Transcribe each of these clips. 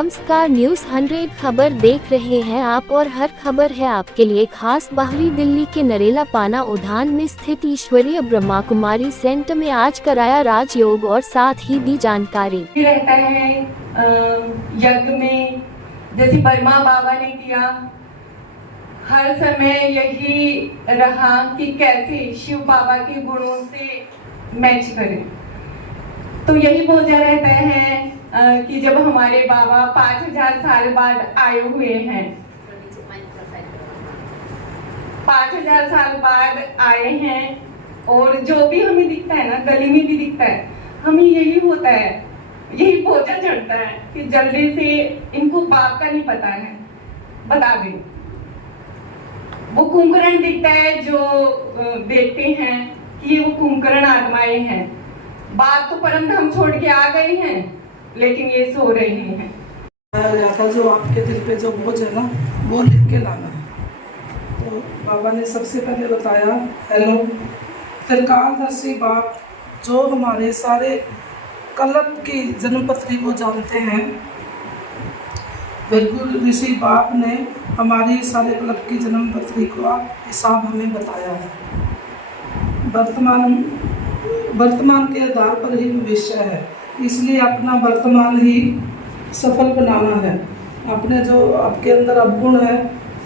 नमस्कार, न्यूज़ 100 खबर देख रहे हैं आप और हर खबर है आपके लिए खास। बाहरी दिल्ली के नरेला पाना उद्यान में स्थित ईश्वरीय ब्रह्मा कुमारी सेंटर में आज कराया राजयोग और साथ ही दी जानकारी। रहता है यज्ञ में, जैसे ब्रह्मा बाबा ने किया, हर समय यही रहा कि कैसे शिव बाबा के गुणों से मैच करें। तो यही बोझा रहता है कि जब हमारे बाबा 5000 साल बाद आए हुए हैं, 5000 साल बाद आए हैं और जो भी हमें दिखता है ना, गली में भी दिखता है, हमें यही होता है, यही बोझा चढ़ता है कि जल्दी से इनको बाप का नहीं पता है, बता दें। वो कुंभकर्ण दिखता है जो देखते हैं कि वो कुंभकर्ण आत्माएं हैं। बाप तो परम धाम छोड़ के आ गए हैं, लेकिन ये सो रहे हैं। था जो आपके दिल पे जो बोझ है ना, वो लिख के लाना है। तो बाबा ने सबसे पहले बताया, हेलो त्रिकालदर्शी बाप जो हमारे सारे कलप की जन्मपत्री को जानते हैं, बिल्कुल ऋषि बाप ने हमारी सारे कलप की जन्मपत्री का हिसाब हमें बताया है। वर्तमान के आधार पर ही भविष्य है, इसलिए अपना वर्तमान ही सफल बनाना है। अपने जो आपके अंदर अवगुण है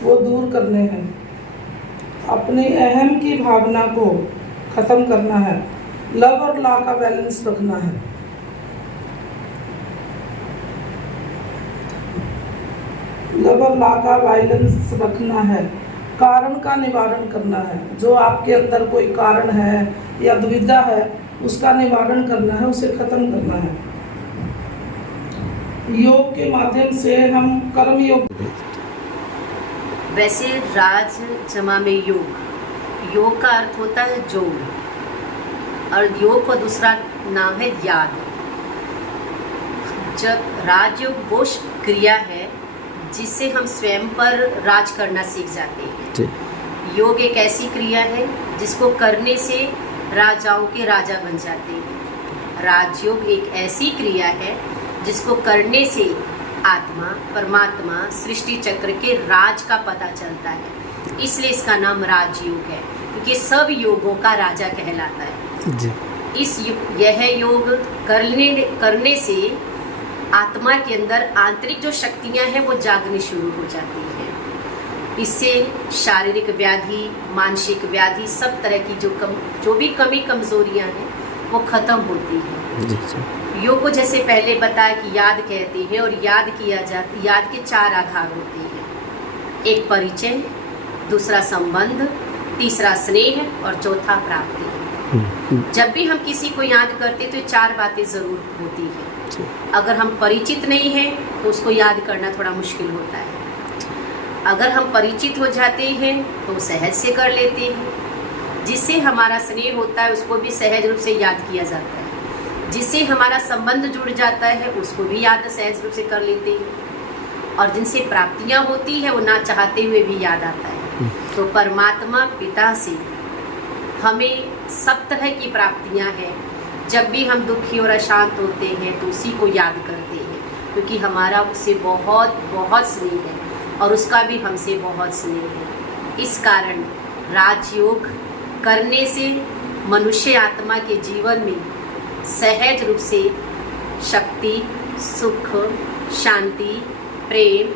वो दूर करने हैं, अपनी अहम की भावना को ख़त्म करना है, लव और ला का बैलेंस रखना है। लव और ला का बैलेंस रखना है, कारण का निवारण करना है। जो आपके अंदर कोई कारण है या दुविधा है, उसका निवारण करना है, उसे खत्म करना है। योग के माध्यम से हम कर्म योग। वैसे राज जमा में योग का अर्थ होता है जोड़, और योग का दूसरा नाम है याद। जब राजयोग वो क्रिया है जिससे हम स्वयं पर राज करना सीख जाते हैं। योग एक ऐसी क्रिया है जिसको करने से राजाओं के राजा बन जाते हैं। राजयोग एक ऐसी क्रिया है जिसको करने से आत्मा, परमात्मा, सृष्टि चक्र के राज का पता चलता है। इसलिए इसका नाम राजयोग है, क्योंकि सब योगों का राजा कहलाता है जी। यह योग करने से आत्मा के अंदर आंतरिक जो शक्तियां हैं वो जागनी शुरू हो जाती हैं। इससे शारीरिक व्याधि, मानसिक व्याधि, सब तरह की जो भी कमी कमजोरियां हैं वो खत्म होती हैं। योग को जैसे पहले बताया कि याद कहते हैं, और याद के 4 आधार होते हैं। एक परिचय, दूसरा संबंध, तीसरा स्नेह और चौथा प्राप्ति। जब भी हम किसी को याद करते तो 4 बातें जरूर होती हैं। अगर हम परिचित नहीं हैं तो उसको याद करना थोड़ा मुश्किल होता है। अगर हम परिचित हो जाते हैं तो सहज से कर लेते हैं। जिससे हमारा स्नेह होता है उसको भी सहज रूप से याद किया जाता है। जिससे हमारा संबंध जुड़ जाता है उसको भी याद सहज रूप से कर लेते हैं। और जिनसे प्राप्तियां होती है वो ना चाहते हुए भी याद आता है। तो परमात्मा पिता से हमें सब तरह की प्राप्तियां हैं। जब भी हम दुखी और अशांत होते हैं तो उसी को याद करते हैं, क्योंकि हमारा उससे बहुत बहुत स्नेह है और उसका भी हमसे बहुत स्नेह है। इस कारण राजयोग करने से मनुष्य आत्मा के जीवन में सहज रूप से शक्ति, सुख, शांति, प्रेम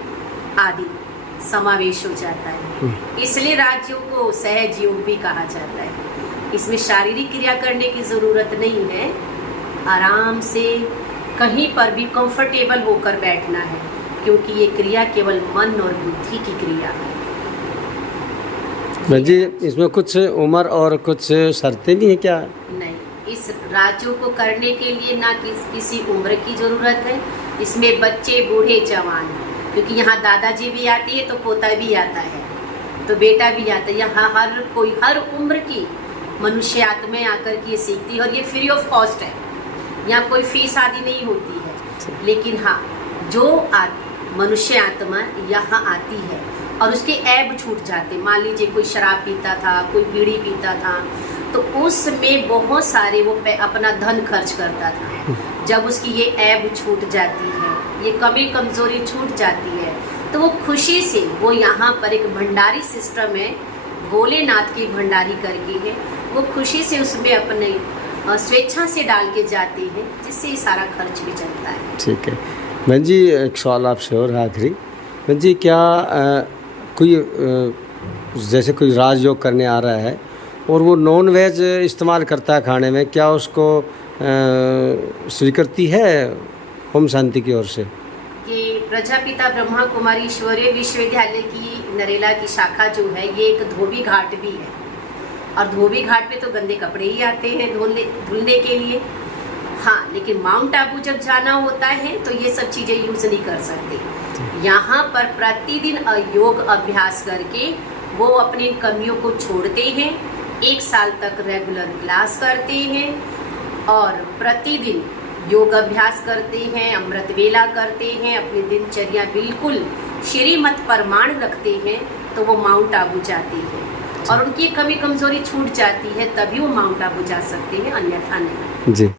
आदि समावेश हो जाता है। इसलिए राजयोग को सहज योग भी कहा जाता है। इसमें शारीरिक क्रिया करने की ज़रूरत नहीं है, आराम से कहीं पर भी कंफर्टेबल होकर बैठना है, क्योंकि ये क्रिया केवल मन और बुद्धि की क्रिया है। जी, इसमें कुछ उम्र और कुछ शर्तें नहीं है क्या? नहीं, इस राजयोग को करने के लिए ना किसी उम्र की ज़रूरत है। इसमें बच्चे, बूढ़े, जवान, क्योंकि यहाँ दादाजी भी आती है तो पोता भी आता है, तो बेटा भी आता है। यहाँ हर उम्र की मनुष्य आत्माएं आकर के ये सीखती है, और ये फ्री ऑफ कॉस्ट है। यहाँ कोई फीस आदि नहीं होती है। लेकिन हाँ, जो मनुष्य आत्मा यहाँ आती है और उसके ऐब छूट जाते, मान लीजिए कोई शराब पीता था, कोई बीड़ी पीता था, तो उसमें बहुत सारे वो अपना धन खर्च करता था। जब उसकी ये ऐब छूट जाती है ये कमी कमजोरी छूट जाती है, तो वो खुशी से वो यहाँ पर एक भंडारी सिस्टम है, भोलेनाथ की भंडारी करके है, वो खुशी से उसमें अपने स्वेच्छा से डाल के जाते हैं, जिससे ये सारा खर्च भी चलता है। ठीक है बहन जी, एक सवाल आपसे और आखिरी। बहन जी, क्या कोई जैसे कोई राजयोग करने आ रहा है और वो नॉन वेज इस्तेमाल करता है खाने में, क्या उसको स्वीकृति है ओम शांति की ओर से? कि प्रजापिता ब्रह्मा कुमारी ईश्वरीय विश्वविद्यालय की नरेला की शाखा जो है, ये एक धोबी घाट भी है, और धोबी घाट पे तो गंदे कपड़े ही आते हैं धुलने के लिए। हाँ, लेकिन माउंट आबू जब जाना होता है तो ये सब चीज़ें यूज नहीं कर सकते। यहाँ पर प्रतिदिन योग अभ्यास करके वो अपनी कमियों को छोड़ते हैं, 1 साल तक रेगुलर क्लास करते हैं और प्रतिदिन योग अभ्यास करते हैं, अमृत वेला करते हैं, अपनी दिनचर्या बिल्कुल श्रीमत प्रमाण रखते हैं, तो वो माउंट आबू जाते हैं और उनकी कमी कमजोरी छूट जाती है, तभी वो माउंट आबू जा सकते हैं, अन्यथा नहीं। जी।